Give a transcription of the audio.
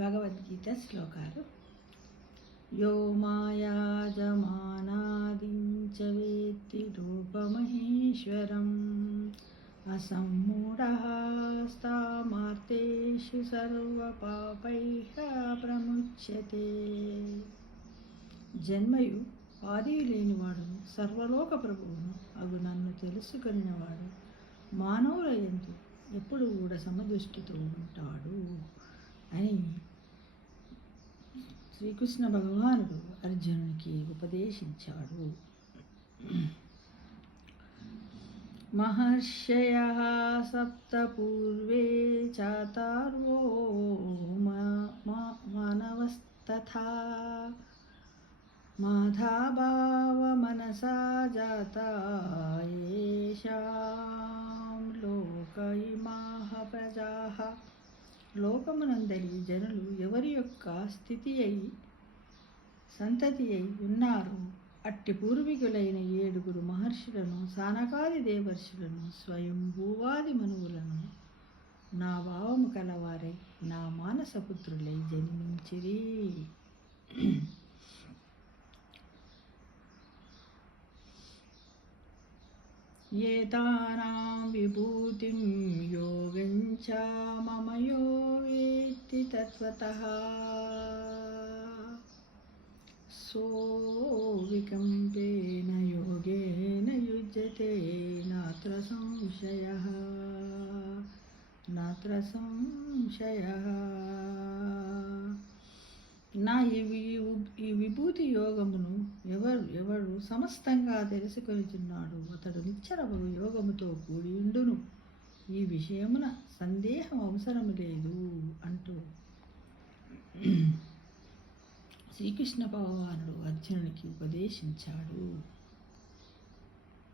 భగవద్గీత శ్లోకాలు. యో మాయాజమానాదించ వేత్తి రూపమహేశ్వరం అసమ్మూఢస్తామార్తేషు సర్వపాపైః ప్రముచ్యతే. జన్మయు ఆదియు లేనివాడును సర్వలోక ప్రభువును అగు నన్ను తెలుసుకొనినవాడు మానవుల యందు ఎప్పుడు కూడా సమదృష్టితో ఉంటాడు అని శ్రీకృష్ణ భగవానుడు అర్జునునికి ఉపదేశించాడు. మహర్షయః సప్త పూర్వే చాతార్వో మానవస్తథా మాధాభావ మనసా జాతా యేషాం లోక ఇమాః ప్రజాః. లోకమునందలి జనులు ఎవరి యొక్క స్థితి అయి సంతతి అయి ఉన్నారో అట్టి పూర్వీకులైన 7 మహర్షులను, సానకాది దేవర్షులను, స్వయంభూవాది మనువులను నా భావము కలవారై నా మానసపుత్రులై జన్మించిరి. ఏతానాం విభూతిం యోగంచ మమ యో వేత్తి తత్వతః సో వికంపేన యోగేన యుజ్యతే నాత్ర సంశయః. నా ఈ విభూతి యోగమును ఎవడు సమస్తంగా తెలుసుకొనిచున్నాడు అతడు నిశ్చలమగు యోగముతో కూడియుండును. ఈ విషయమున సందేహం అవసరం లేదు అంటూ శ్రీకృష్ణ భగవానుడు అర్జునునికి ఉపదేశించాడు.